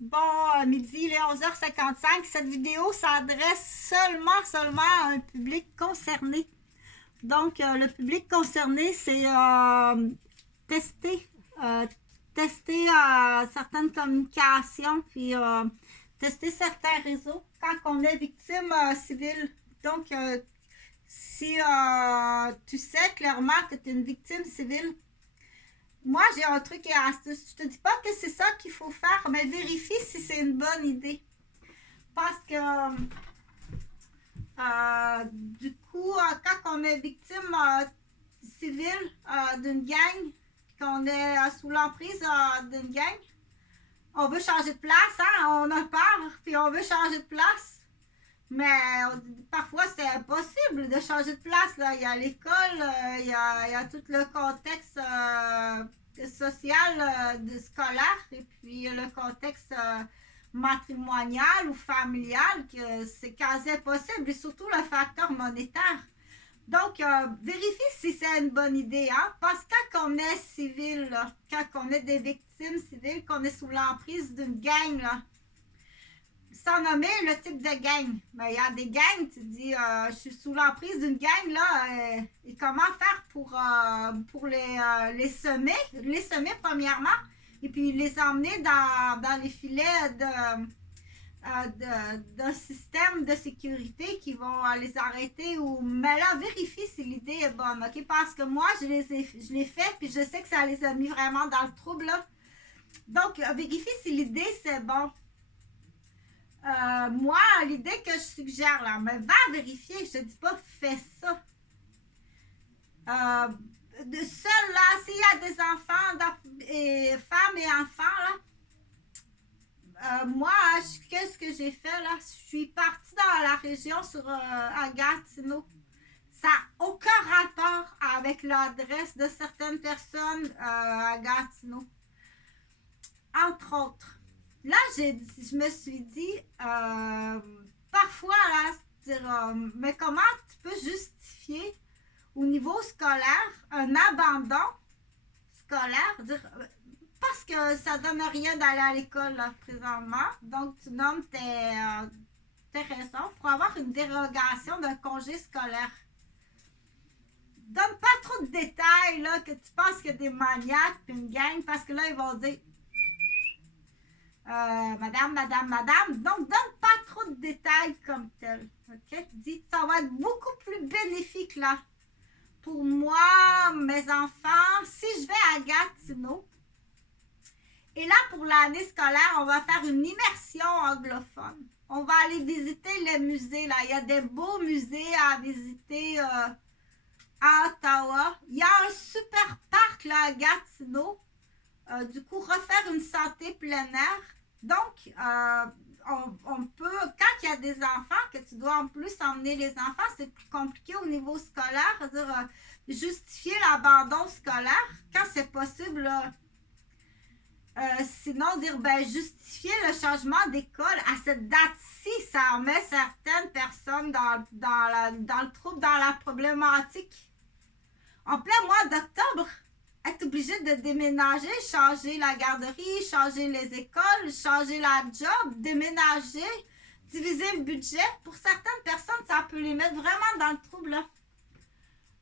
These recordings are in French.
Bon, midi, il est 11h55. Cette vidéo s'adresse seulement à un public concerné. Donc, le public concerné, c'est tester, euh, tester certaines communications, puis tester certains réseaux quand on est victime civile. Donc, si tu sais clairement que tu es une victime civile, moi, j'ai un truc et astuce. Je te dis pas que c'est ça qu'il faut faire, mais vérifie si c'est une bonne idée. Parce que, du coup, quand on est victime civile d'une gang, qu'on est sous l'emprise d'une gang, on veut changer de place, hein? On a peur, puis on veut changer de place. Mais parfois, c'est impossible de changer de place. Là. Il y a l'école, il y a tout le contexte social, scolaire, et puis le contexte matrimonial ou familial, que c'est quasi impossible, et surtout le facteur monétaire. Donc, vérifie si c'est une bonne idée, hein? Parce que quand on est civil, là, quand on est des victimes civiles, qu'on est sous l'emprise d'une gang, là, sans nommer le type de gang. Mais il y a des gangs, tu dis, je suis sous l'emprise d'une gang, là, et comment faire pour les semer? Les semer, premièrement, et puis les emmener dans les filets d'un système de sécurité qui vont les arrêter. Mais là, vérifie si l'idée est bonne, OK? Parce que moi, je l'ai fait, puis je sais que ça les a mis vraiment dans le trouble, là. Donc, vérifie si l'idée, c'est bon. Moi, l'idée que je suggère là, mais va vérifier, je te dis pas fais ça. Seul là, s'il y a des enfants, et femmes et enfants là, moi, qu'est-ce que j'ai fait là? Je suis partie dans la région à Gatineau. Ça n'a aucun rapport avec l'adresse de certaines personnes à Gatineau. Entre autres. Là, je me suis dit, parfois, là, dire, mais comment tu peux justifier au niveau scolaire un abandon scolaire? Dire, parce que ça donne rien d'aller à l'école là, présentement. Donc, tu nommes tes raisons pour avoir une dérogation d'un congé scolaire. Donne pas trop de détails, là, que tu penses qu'il y a des maniaques et une gang, parce que là, ils vont dire madame. Donc, donne pas trop de détails comme tel. OK? Dis, ça va être beaucoup plus bénéfique, là, pour moi, mes enfants, si je vais à Gatineau. Et là, pour l'année scolaire, on va faire une immersion anglophone. On va aller visiter les musées, là. Il y a des beaux musées à visiter à Ottawa. Il y a un super parc, là, à Gatineau. Du coup, refaire une santé plein air. Donc, on peut, quand il y a des enfants, que tu dois en plus emmener les enfants, c'est plus compliqué au niveau scolaire, c'est-à-dire justifier l'abandon scolaire quand c'est possible. Sinon, dire, justifier le changement d'école à cette date-ci, ça met certaines personnes dans le trouble, dans la problématique. En plein mois d'octobre, être obligé de déménager, changer la garderie, changer les écoles, changer la job, déménager, diviser le budget. Pour certaines personnes, ça peut les mettre vraiment dans le trouble. Là.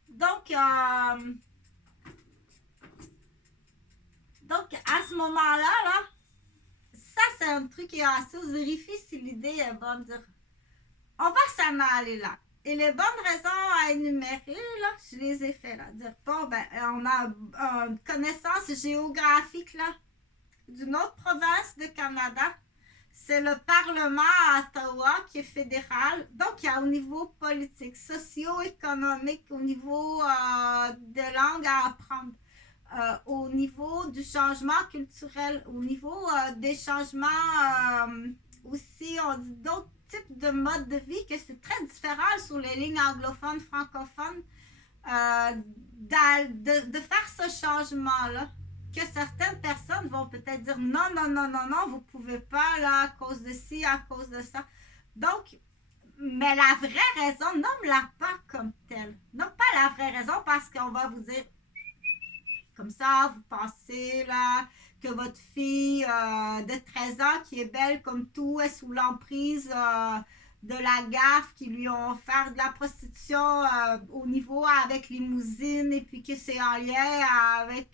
Donc, à ce moment-là, là, ça, c'est un truc et astuce. Vérifie si l'idée est bonne. Dire, on va s'en aller là. Et les bonnes raisons à énumérer, là, je les ai fait là. Dire, bon, on a une connaissance géographique là, d'une autre province de Canada. C'est le Parlement à Ottawa qui est fédéral. Donc, il y a au niveau politique, socio-économique, au niveau de langue à apprendre, au niveau du changement culturel, au niveau des changements aussi, on dit d'autres type de mode de vie que c'est très différent sur les lignes anglophones, francophones, de faire ce changement-là. Que certaines personnes vont peut-être dire non, vous pouvez pas, là, à cause de ci, à cause de ça. Donc, mais la vraie raison, nomme-la pas comme telle. Nomme pas la vraie raison parce qu'on va vous dire comme ça, vous pensez là que votre fille de 13 ans, qui est belle comme tout, est sous l'emprise de la gaffe, qui lui ont offert de la prostitution au niveau avec limousine, et puis que c'est en lien avec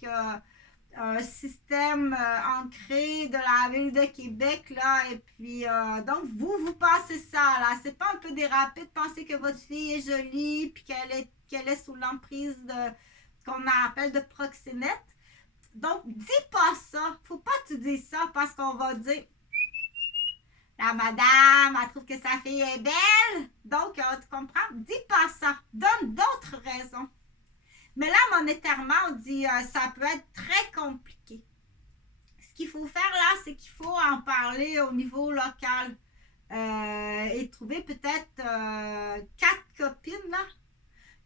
un système ancré de la ville de Québec, là, et puis donc vous pensez ça, là, c'est pas un peu dérapé de penser que votre fille est jolie, puis qu'elle est sous l'emprise de, qu'on appelle de proxénète. Donc, dis pas ça. Faut pas que tu dises ça parce qu'on va dire la madame, elle trouve que sa fille est belle. Donc, tu comprends? Dis pas ça. Donne d'autres raisons. Mais là, monétairement, on dit ça peut être très compliqué. Ce qu'il faut faire là, c'est qu'il faut en parler au niveau local. Et trouver peut-être 4 copines, là.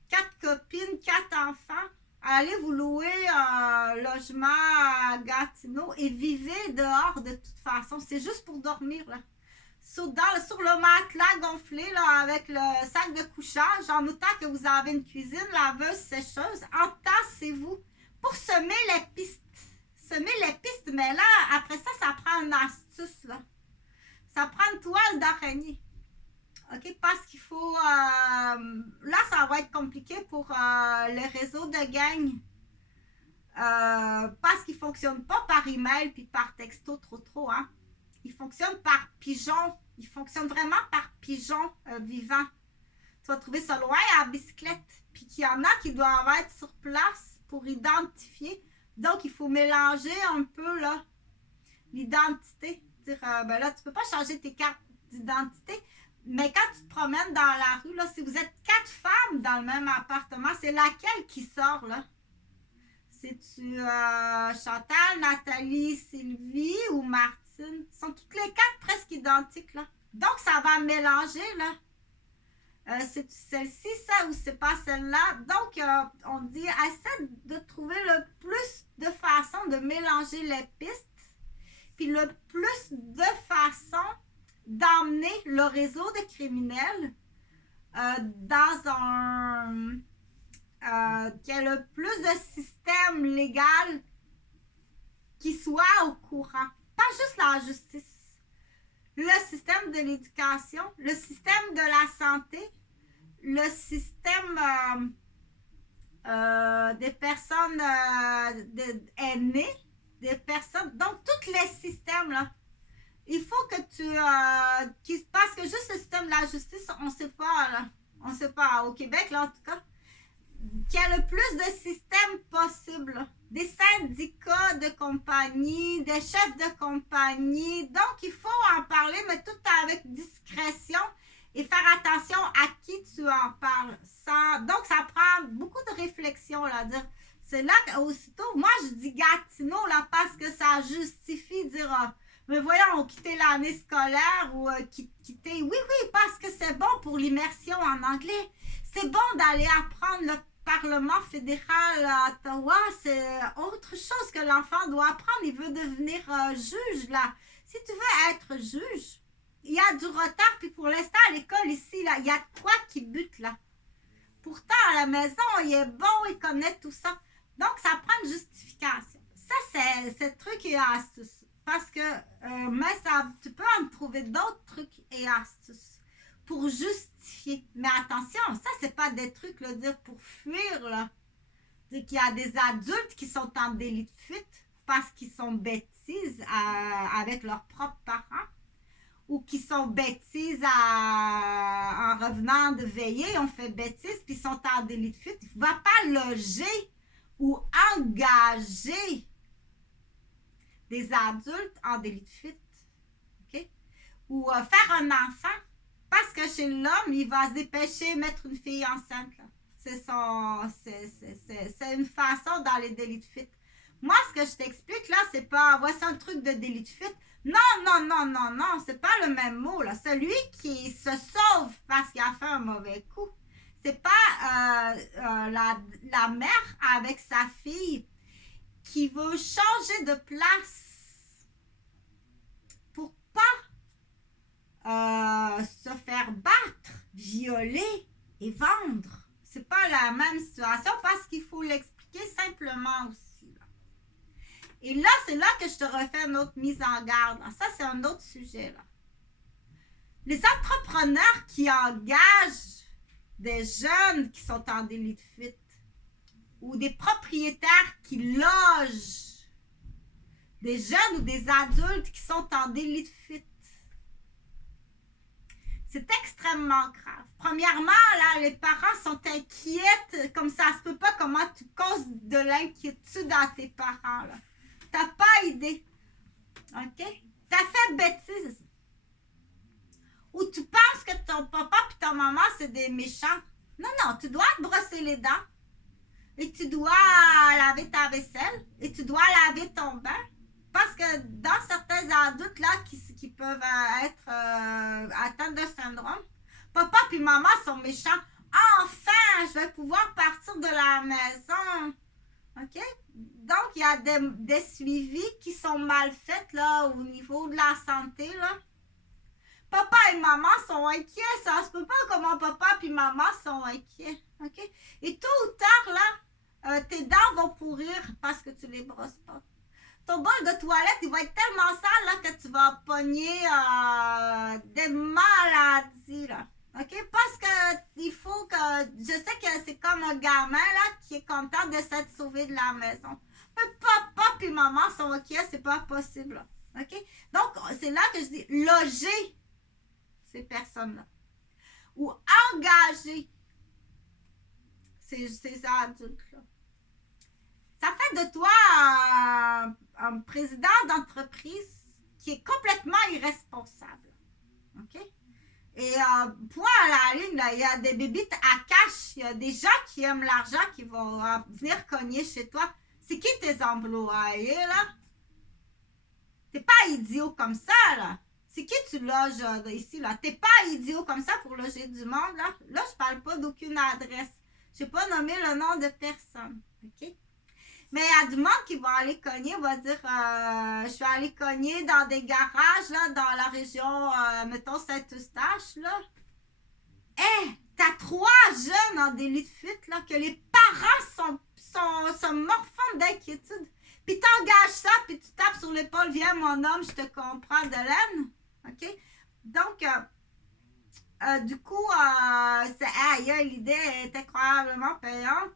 4 copines, 4 enfants. Allez vous louer un logement à Gatineau et vivez dehors de toute façon. C'est juste pour dormir, là. Sur le matelas gonflé, là, avec le sac de couchage, en autant que vous avez une cuisine, laveuse, sécheuse, entassez-vous pour semer les pistes. Semer les pistes, mais là, après ça, ça prend une astuce, là. Ça prend une toile d'araignée. OK, parce qu'il faut... là, ça va être compliqué pour le réseau de gang. Parce qu'il ne fonctionne pas par email puis par texto trop, hein. Il fonctionne par pigeon. Il fonctionne vraiment par pigeon vivant. Tu vas trouver ça loin à la bicyclette. Puis qu'il y en a qui doivent être sur place pour identifier. Donc, il faut mélanger un peu là l'identité. Dire, ben là, tu ne peux pas changer tes cartes d'identité. Mais quand tu te promènes dans la rue, là, si vous êtes 4 femmes dans le même appartement, c'est laquelle qui sort, là? C'est-tu Chantal, Nathalie, Sylvie ou Martine? Sont toutes les 4 presque identiques, là. Donc, ça va mélanger, là. C'est celle-ci, ça, ou c'est pas celle-là? Donc, on dit, essaie de trouver le plus de façons de mélanger les pistes, puis le plus de façons d'emmener le réseau de criminels dans un... qui a le plus de système légal qui soit au courant. Pas juste la justice. Le système de l'éducation, le système de la santé, le système des personnes aînées, des personnes... Donc, tous les systèmes, là. Il faut que tu... parce que juste le système de la justice, on ne sait pas, là. On ne sait pas. Au Québec, là, en tout cas, qu'il y a le plus de systèmes possibles. Des syndicats de compagnie, des chefs de compagnie. Donc, il faut en parler, mais tout avec discrétion et faire attention à qui tu en parles. Donc, ça prend beaucoup de réflexion, là. Dire, c'est là qu'aussitôt, moi, je dis Gatineau, là, parce que ça justifie dire... mais voyons, quitter l'année scolaire ou quitter... Oui, parce que c'est bon pour l'immersion en anglais. C'est bon d'aller apprendre le Parlement fédéral à Ottawa. C'est autre chose que l'enfant doit apprendre. Il veut devenir juge, là. Si tu veux être juge, il y a du retard. Puis pour l'instant, à l'école ici, là, il y a de quoi qui bute, là. Pourtant, à la maison, il est bon, il connaît tout ça. Donc, ça prend une justification. Ça, c'est truc et astuce. Parce que, mais ça, tu peux en trouver d'autres trucs et astuces pour justifier. Mais attention, ça, c'est pas des trucs, là, dire pour fuir, là. Dire qu'il y a des adultes qui sont en délit de fuite parce qu'ils sont bêtises avec leurs propres parents ou qui sont bêtises en revenant de veiller, on fait bêtises, puis ils sont en délit de fuite. Il ne va pas loger ou engager des adultes en délit de fuite, OK? Ou faire un enfant, parce que chez l'homme, il va se dépêcher de mettre une fille enceinte, là. C'est une façon dans les délits de fuite. Moi, ce que je t'explique, là, c'est pas, voici un truc de délit de fuite. Non, c'est pas le même mot, là. Celui qui se sauve parce qu'il a fait un mauvais coup. C'est pas la mère avec sa fille qui veut changer de place pour pas se faire battre, violer et vendre. C'est pas la même situation parce qu'il faut l'expliquer simplement aussi, là. Et là, c'est là que je te refais une autre mise en garde. Ça, c'est un autre sujet, là. Les entrepreneurs qui engagent des jeunes qui sont en délit de fuite ou des propriétaires qui logent des jeunes ou des adultes qui sont en délit de fuite, c'est extrêmement grave. Premièrement, là, les parents sont inquiets, comme ça se peut pas comment tu causes de l'inquiétude à tes parents, là. T'as pas idée. OK? T'as fait bêtise. Ou tu penses que ton papa et ta maman, c'est des méchants. Non, non, tu dois te brosser les dents. Et tu dois laver ta vaisselle. Et tu dois laver ton bain. Parce que dans certains adultes là qui peuvent être atteints de syndrome, papa et maman sont méchants. Enfin, je vais pouvoir partir de la maison. OK? Donc, il y a des suivis qui sont mal faits là, au niveau de la santé, là. Papa et maman sont inquiets. Ça se peut pas comment papa et maman sont inquiets. OK? Et tôt ou tard, là, tes dents vont pourrir parce que tu les brosses pas. Ton bol de toilette, il va être tellement sale là, que tu vas pogner des maladies, là. OK? Parce que il faut que... Je sais que c'est comme un gamin, là, qui est content de s'être sauvé de la maison. Mais papa et maman sont inquiets, c'est pas possible, là. OK? Donc, c'est là que je dis loger ces personnes-là. Ou engager ces adultes-là. Ça fait de toi un président d'entreprise qui est complètement irresponsable. OK? Et point à la ligne, là, il y a des bébites à cash, il y a des gens qui aiment l'argent qui vont venir cogner chez toi. C'est qui tes employés, là? T'es pas idiot comme ça, là. C'est qui tu loges ici, là? T'es pas idiot comme ça pour loger du monde, là. Là, je parle pas d'aucune adresse. Je n'ai pas nommé le nom de personne. OK? Mais il y a du monde qui va aller cogner, va dire je vais aller cogner dans des garages là, dans la région, mettons Saint-Eustache, là. Hé, t'as 3 jeunes en délit de fuite, là, que les parents sont morfondés d'inquiétude. Puis t'engages ça, puis tu tapes sur l'épaule, viens mon homme, je te comprends de laine. OK? Donc, du coup, l'idée est incroyablement payante.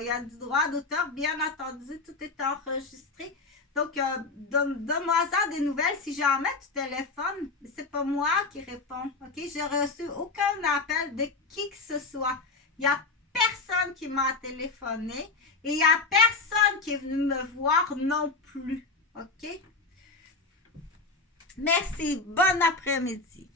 Il y a du droit d'auteur, bien entendu, tout est enregistré. Donc, donne-moi-en des nouvelles. Si jamais tu téléphones, c'est pas moi qui réponds. OK? J'ai reçu aucun appel de qui que ce soit. Il n'y a personne qui m'a téléphoné et il n'y a personne qui est venu me voir non plus. OK? Merci. Bon après-midi.